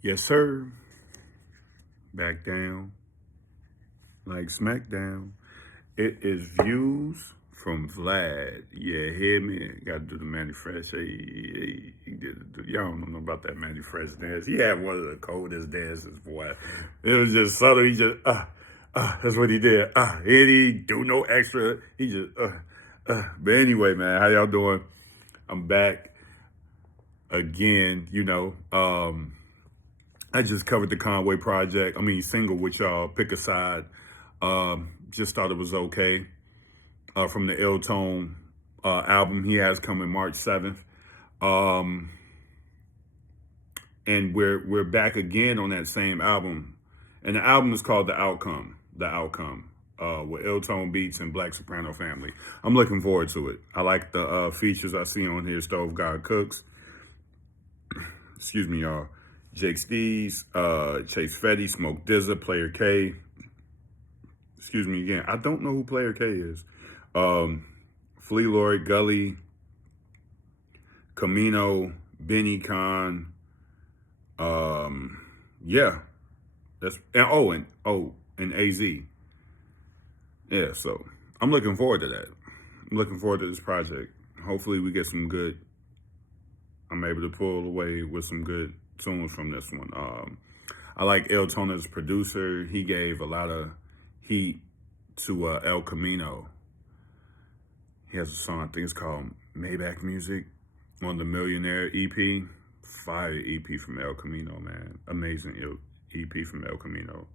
Yes, sir. Back down like SmackDown. It is views from Vlad. Yeah, hear me. Got to do the Manny Fresh. He did it. Y'all don't know about that Manny Fresh dance. He had one of the coldest dances, boy. It was just subtle. He just that's what he did. He didn't do no extra. He just But anyway, man, how y'all doing? I'm back again. I just covered the Conway project. Single with y'all. Pick a side. Just thought it was okay. From the Ill Tone album he has coming March 7th. Um, and we're back again on that same album. And the album is called The Outcome. The Outcome. With Ill Tone Beats and Black Soprano Family. I'm looking forward to it. I like the features I see on here. Stove God Cooks. Excuse me, y'all. Jake Stees, Chase Fetty, Smoke Dizza, Player K. Excuse me again. I don't know who Player K is. Flea Lloyd, Gully, Camino, Benny Khan. Yeah. And AZ. Yeah, so I'm looking forward to that. I'm looking forward to this project. Hopefully we get some good. I'm able to pull away with some good tunes from this one. I like El Tone as producer. He gave a lot of heat to El Camino. He has a song, I think it's called Maybach Music on the Millionaire EP. Fire EP from El Camino, man. Amazing EP from El Camino.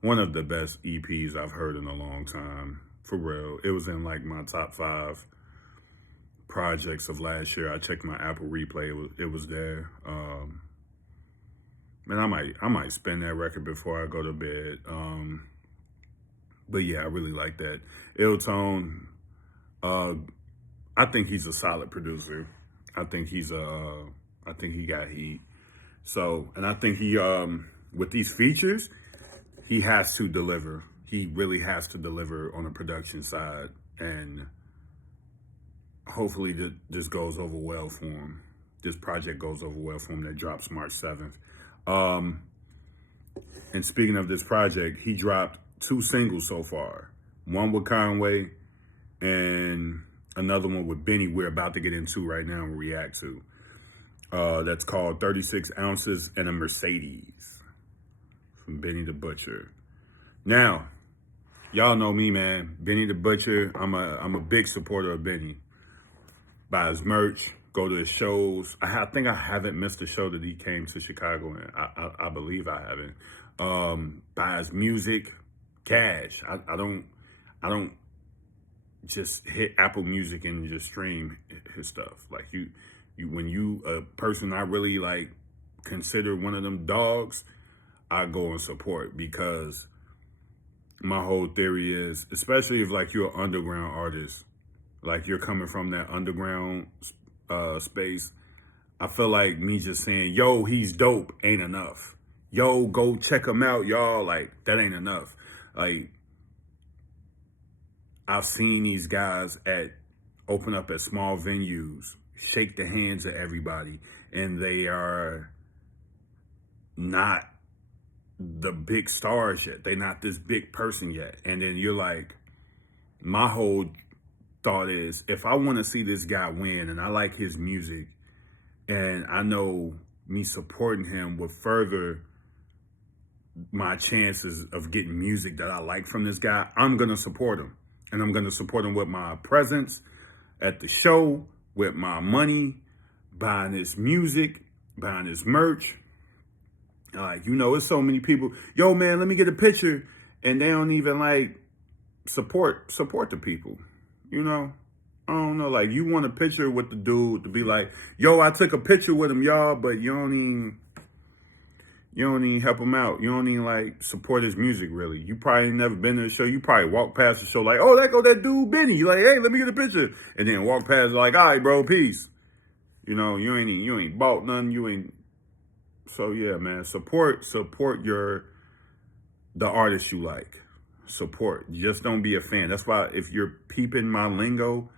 One of the best EPs I've heard in a long time. For real. It was in like my top 5 projects of last year. I checked my Apple replay. It was there. Man, I might spin that record before I go to bed. But yeah, I really like that. Ill Tone, I think he's a solid producer. I think he got heat. So, and I think he with these features, he has to deliver. He really has to deliver on the production side, and hopefully this goes over well for him. This project goes over well for him. That drops March 7th. And speaking of this project, he dropped 2 singles so far. One with Conway and another one with Benny we're about to get into right now and react to. That's called 36 Ounces and a Mercedes from Benny the Butcher. Now, y'all know me, man. Benny the Butcher, I'm a big supporter of Benny. Buy his merch, go to his shows. I think I haven't missed a show that he came to Chicago in. I believe I haven't. Buy his music, cash. I don't just hit Apple Music and just stream his stuff. Like you when you a person I really like consider one of them dogs, I go and support, because my whole theory is, especially if like you're an underground artist, like you're coming from that underground space, I feel like me just saying, yo, he's dope ain't enough. Yo, go check him out, y'all. Like, that ain't enough. Like, I've seen these guys open up at small venues, shake the hands of everybody, and they are not the big stars yet. They're not this big person yet. And then you're like, my whole thought is, if I want to see this guy win and I like his music, and I know me supporting him would further my chances of getting music that I like from this guy, I'm going to support him. And I'm going to support him with my presence at the show, with my money, buying his music, buying his merch. It's so many people, yo, man, let me get a picture. And they don't even like support the people, you know? I don't know, like, you want a picture with the dude to be like, yo, I took a picture with him, y'all, but you don't even help him out. You don't even like support his music, really. You probably never been to the show. You probably walk past the show like, oh, that go that dude Benny. Like, hey, let me get a picture. And then walk past like, all right, bro, peace. You know, you ain't bought nothing. You ain't. So yeah, man, support the artist you like. Support. Just don't be a fan. That's why if you're peeping my lingo,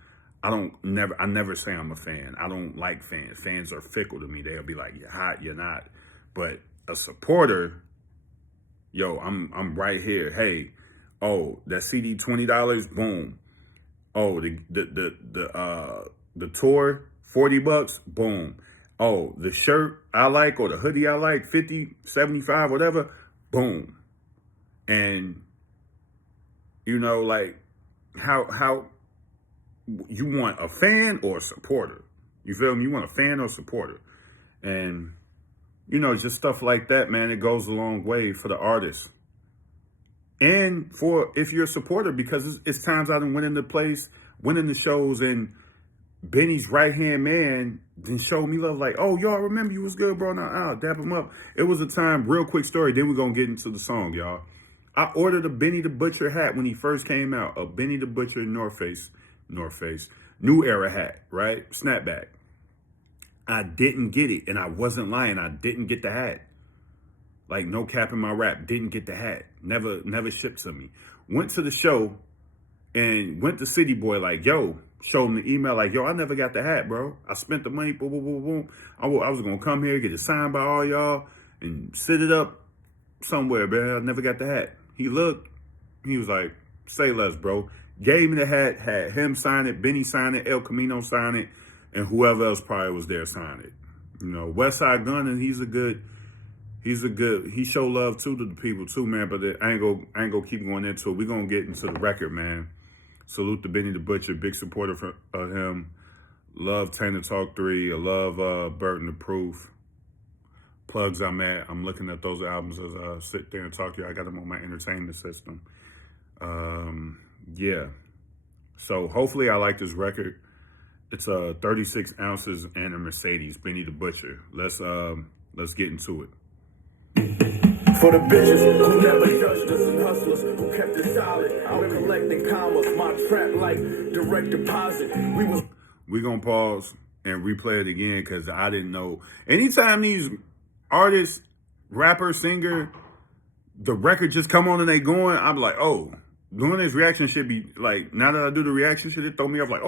I never say I'm a fan. I don't like fans. Fans are fickle to me. They'll be like, you're hot, you're not. But a supporter, yo, I'm right here. Hey, oh, that CD $20, boom. Oh, the tour, $40, boom. Oh, the shirt I like or the hoodie I like, 50, 75, whatever, boom. And you know, like how you want a fan or a supporter. You feel me? You want a fan or a supporter. And you know, just stuff like that, man, it goes a long way for the artist. And for if you're a supporter, because it's times I done went into place, winning the shows, and Benny's right hand man then showed me love, like, oh, y'all remember you was good, bro. Now I'll dap him up. It was a time, real quick story, then we're gonna get into the song, y'all. I ordered a Benny the Butcher hat when he first came out, a Benny the Butcher North Face, New Era hat, right? Snapback. I didn't get it, and I wasn't lying. I didn't get the hat. Like, no cap in my rap. Didn't get the hat. Never shipped to me. Went to the show and went to City Boy like, yo, showed him the email like, yo, I never got the hat, bro. I spent the money, boom, boom, boom, boom. I was going to come here, get it signed by all y'all, and sit it up somewhere, man. I never got the hat. He looked. He was like, say less, bro. Gave me the hat, had him sign it, Benny sign it, El Camino sign it, and whoever else probably was there sign it. You know, Westside Gunn, and he show love too to the people too, man. But I ain't gonna keep going into it. We gonna get into the record, man. Salute to Benny the Butcher, big supporter of him. Love Tainer Talk 3. I love Burton the Proof. Plugs I'm at. I'm looking at those albums as I sit there and talk to you. I got them on my entertainment system. Yeah. So hopefully I like this record. It's 36 ounces and a Mercedes, Benny the Butcher. Let's get into it. For the bitches who never judged us and hustlers who kept it solid, out collecting commas, my trap like direct deposit. We gonna pause and replay it again because I didn't know. Anytime these artists, rapper, singer, the record just come on and they going, I'm like, oh, doing this reaction should be like, now that I do the reaction shit, it throw me off like,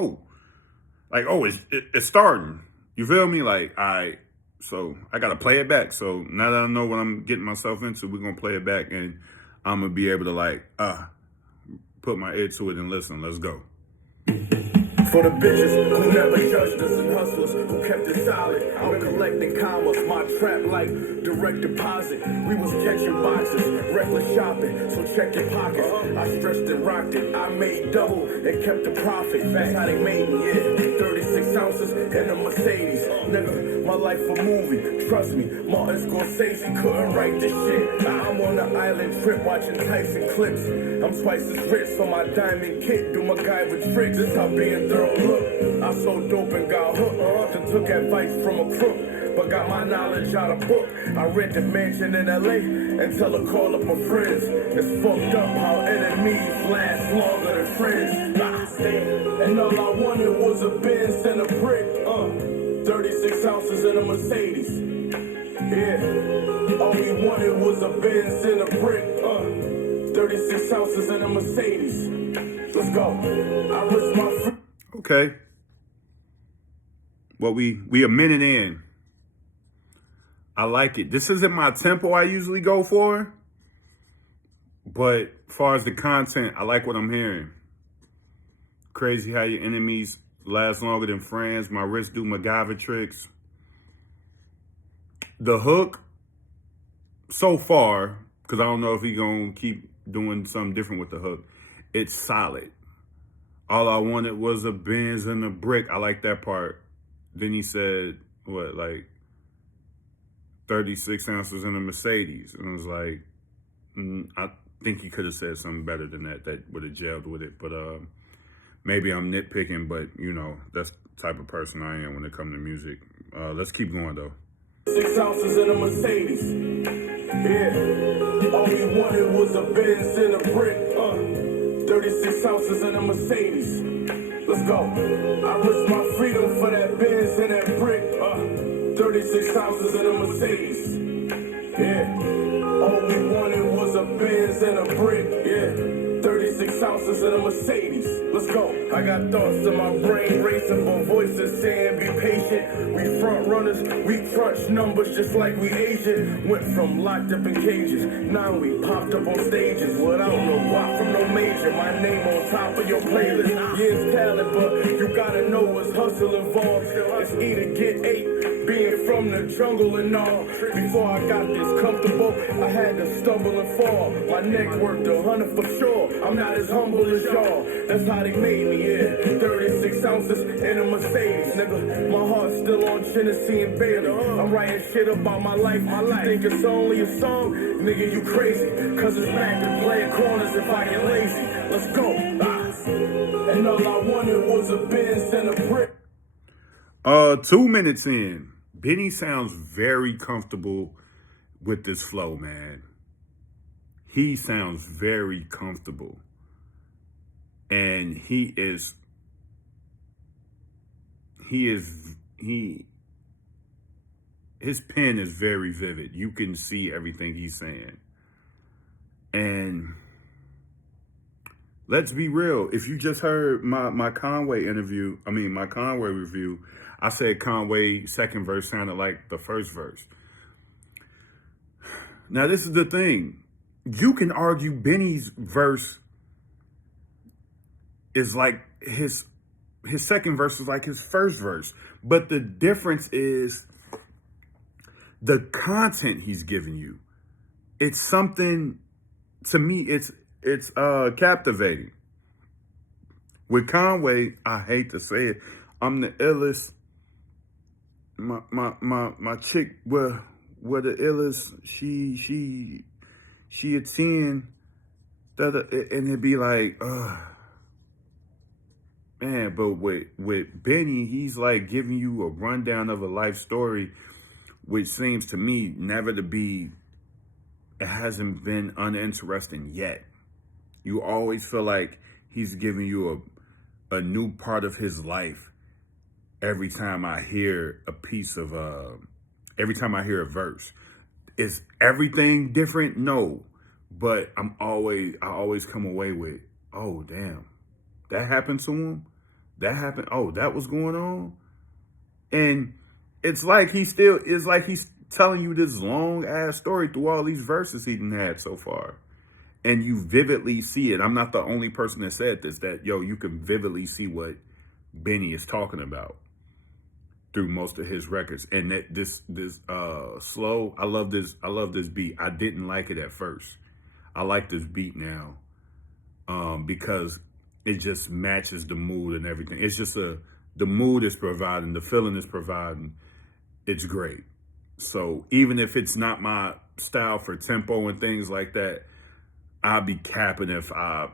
it's starting. You feel me? Like, so I got to play it back. So now that I know what I'm getting myself into, we're going to play it back and I'm going to be able to like, put my ear to it and listen. Let's go. For the bitches who never judged us and hustlers who kept it solid, out collecting commas, my trap like direct deposit. We was catching boxes, reckless shopping, so check your pockets. I stretched and rocked it, I made double and kept the profit. That's how they made me, yeah. 36 ounces and a Mercedes. Nigga, my life a movie, trust me. Martin Scorsese couldn't write this shit. I'm on the island trip watching Tyson clips. I'm twice as rich, so my diamond kit do my guy with tricks. This how being thorough look. I sold dope and got hooked. Then took advice from a crook, but got my knowledge out of book. I rent a mansion in LA and tell her call up my friends. It's fucked up how enemies last longer than friends. And all I wanted was a Benz and a brick. 36 ounces and a Mercedes. Yeah. All we wanted was a Benz and a brick. 36 ounces and a Mercedes. Let's go. I risk my Okay. Well, we a minute in. I like it. This isn't my tempo I usually go for. But as far as the content, I like what I'm hearing. Crazy how your enemies last longer than friends. My wrist do MacGyver tricks. The hook, so far, because I don't know if he gonna keep doing something different with the hook, it's solid. All I wanted was a Benz and a brick. I like that part. Then he said, what, like 36 ounces in a Mercedes. And I was like, I think he could have said something better than that. That would have gelled with it. But maybe I'm nitpicking, but you know, that's the type of person I am when it comes to music. Let's keep going though. 6 ounces in a Mercedes. Yeah. All we wanted was a Benz and a brick. 36 ounces in a Mercedes. Let's go. I risk my freedom for that Benz and that brick. 36 ounces in a Mercedes. Yeah. All we wanted was a Benz and a brick. Yeah. 36 36 ounces in a Mercedes. Let's go. I got thoughts in my brain racing, but voices saying be patient. We front runners, we crunch numbers just like we Asian. Went from locked up in cages, now we popped up on stages without no rock from no major. My name on top of your playlist. Yeah, it's talent, but you gotta know what's hustle involved. It's either get ate, being from the jungle and all. Before I got this comfortable, I had to stumble and fall. My neck worked 100 for sure. I'm not as humble as y'all. That's how they made me, yeah. 36 ounces in a Mercedes, nigga. My heart's still on Tennessee and Bailey. I'm writing shit about my life. Think it's only a song? Nigga, you crazy. Cause it's back to playing corners if I get lazy. Let's go. And all I wanted was a Benz and a brick. 2 minutes in, Benny sounds very comfortable with this flow, man. He sounds very comfortable. And his pen is very vivid. You can see everything he's saying. And let's be real. If you just heard my Conway review, I said Conway's second verse sounded like the first verse. Now, this is the thing. You can argue Benny's verse is like his second verse is like his first verse. But the difference is the content he's giving you. It's something, to me, it's captivating. With Conway, I hate to say it, I'm the illest. My chick were the illest. She a 10. And it'd be like, man, but with Benny, he's like giving you a rundown of a life story, which seems to me never to be, it hasn't been uninteresting yet. You always feel like he's giving you a new part of his life every time I hear a piece of, every time I hear a verse. Is everything different? No. But I always come away with, oh, damn, that happened to him? That happened? Oh, that was going on? And it's like he's telling you this long ass story through all these verses he done had so far. And you vividly see it. I'm not the only person that said this, that, you can vividly see what Benny is talking about through most of his records. And that this slow, I love this beat. I didn't like it at first. I like this beat now because it just matches the mood and everything. It's just the mood is providing, the feeling is providing. It's great. So even if it's not my style for tempo and things like that, I'd be capping if I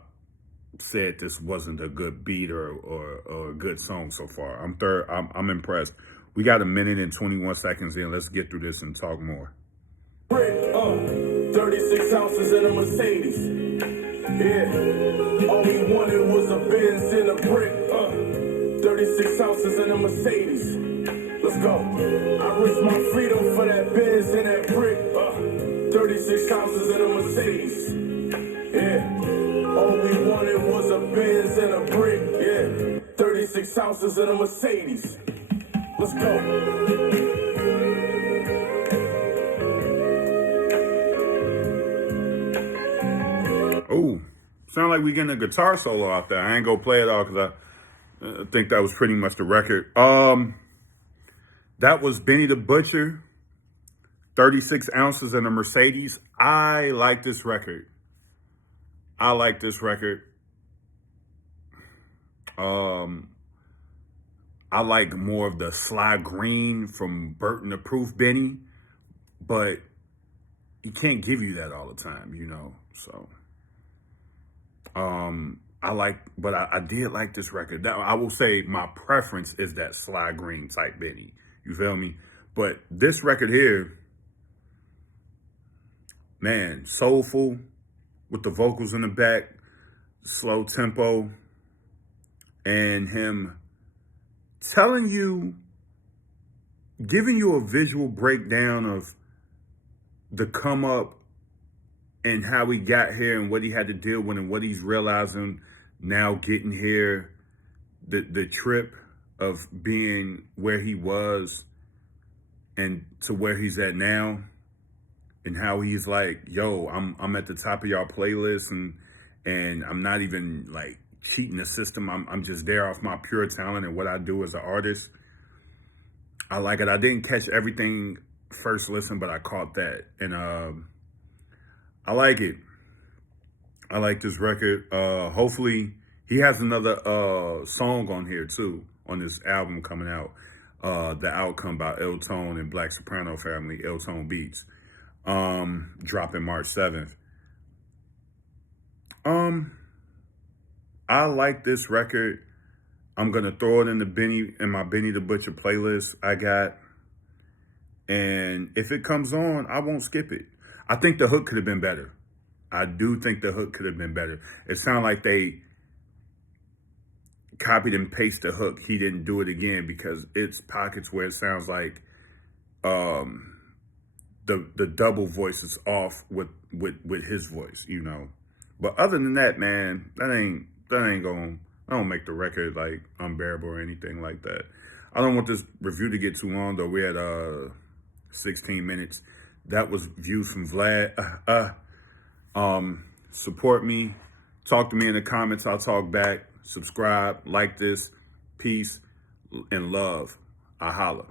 said this wasn't a good beat or a good song so far. I'm impressed. We got 1 minute and 21 seconds in. Let's get through this and talk more. 36 ounces in a Mercedes. Yeah. All we wanted was a Benz and a brick. 36 ounces in a Mercedes. Let's go. I risked my freedom for that Benz and that brick. 36 ounces in a Mercedes. Yeah. All we wanted was a Benz and a brick. Yeah. 36 ounces in a Mercedes. Let's go. Oh, sound like we getting a guitar solo out there. I ain't gonna play it all because I think that was pretty much the record. That was Benny the Butcher, 36 ounces in a Mercedes. I like this record. I like more of the Sly Green from Burton the Proof Benny, but he can't give you that all the time, so. I did like this record. Now, I will say my preference is that Sly Green type Benny. You feel me? But this record here, man, soulful with the vocals in the back, slow tempo, and him telling you, giving you a visual breakdown of the come up and how he got here and what he had to deal with and what he's realizing now getting here, the trip of being where he was and to where he's at now, and how he's like, yo, I'm at the top of y'all playlist, and I'm not even like cheating the system. I'm just there off my pure talent and what I do as an artist. I like it. I didn't catch everything first listen, but I caught that, and I like it. I like this record. Hopefully he has another song on here too, on this album coming out. The Outcome by Ill Tone and Black Soprano Family, Ill Tone Beats. Dropping March 7th. I like this record. I'm gonna throw it in my Benny the Butcher playlist I got. And if it comes on, I won't skip it. I think the hook could have been better. I do think the hook could have been better. It sounded like they copied and pasted the hook. He didn't do it again because it's pockets where it sounds like the double voice is off with his voice, you know. But other than that, man, that ain't gonna, I don't make the record like unbearable or anything like that. I don't want this review to get too long though. We're at 16 minutes. That was views from Vlad. Support me. Talk to me in the comments. I'll talk back. Subscribe. Like this. Peace and love. I holla.